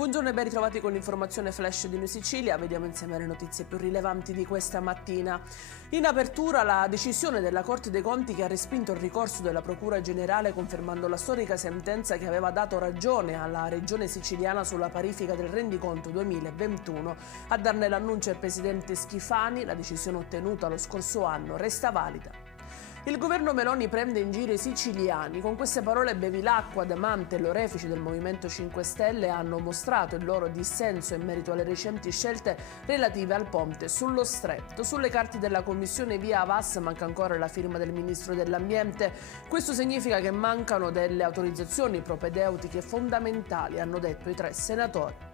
Buongiorno e ben ritrovati con l'informazione flash di Noi Sicilia. Vediamo insieme le notizie più rilevanti di questa mattina. In apertura la decisione della Corte dei Conti che ha respinto il ricorso della Procura Generale confermando la storica sentenza che aveva dato ragione alla Regione siciliana sulla parifica del rendiconto 2021. A darne l'annuncio il presidente Schifani, la decisione ottenuta lo scorso anno resta valida. Il governo Meloni prende in giro i siciliani. Con queste parole Bevilacqua, Damante e l'orefice del Movimento 5 Stelle hanno mostrato il loro dissenso in merito alle recenti scelte relative al ponte sullo Stretto. Sulle carte della commissione via Avas manca ancora la firma del Ministro dell'Ambiente. Questo significa che mancano delle autorizzazioni propedeutiche fondamentali, hanno detto i 3 senatori.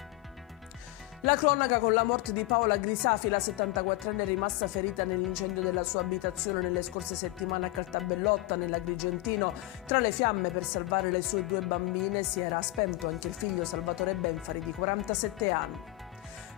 La cronaca con la morte di Paola Grisafi, la 74enne rimasta ferita nell'incendio della sua abitazione nelle scorse settimane a Caltabellotta, nell'Agrigentino. Tra le fiamme per salvare le sue 2 bambine si era spento anche il figlio Salvatore Benfari di 47 anni.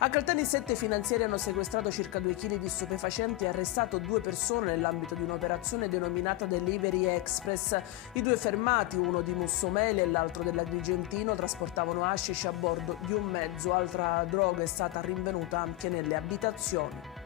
A Caltani 7 finanzieri hanno sequestrato circa 2 kg di stupefacenti e arrestato 2 persone nell'ambito di un'operazione denominata Delivery Express. I 2 fermati, uno di Mussomeli e l'altro dell'Agrigentino, trasportavano hashish a bordo di un mezzo. Altra droga è stata rinvenuta anche nelle abitazioni.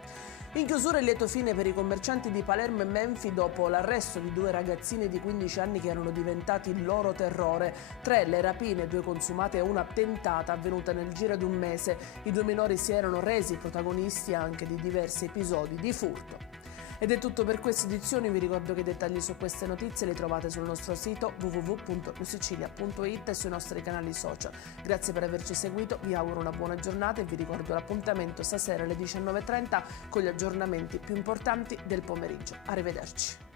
In chiusura il lieto fine per i commercianti di Palermo e Menfi dopo l'arresto di 2 ragazzini di 15 anni che erano diventati il loro terrore. 3 le rapine, 2 consumate e una tentata avvenuta nel giro di un mese. I 2 minori si erano resi protagonisti anche di diversi episodi di furto. Ed è tutto per questa edizione, vi ricordo che i dettagli su queste notizie li trovate sul nostro sito www.noisicilia.it e sui nostri canali social. Grazie per averci seguito, vi auguro una buona giornata e vi ricordo l'appuntamento stasera alle 19:30 con gli aggiornamenti più importanti del pomeriggio. Arrivederci.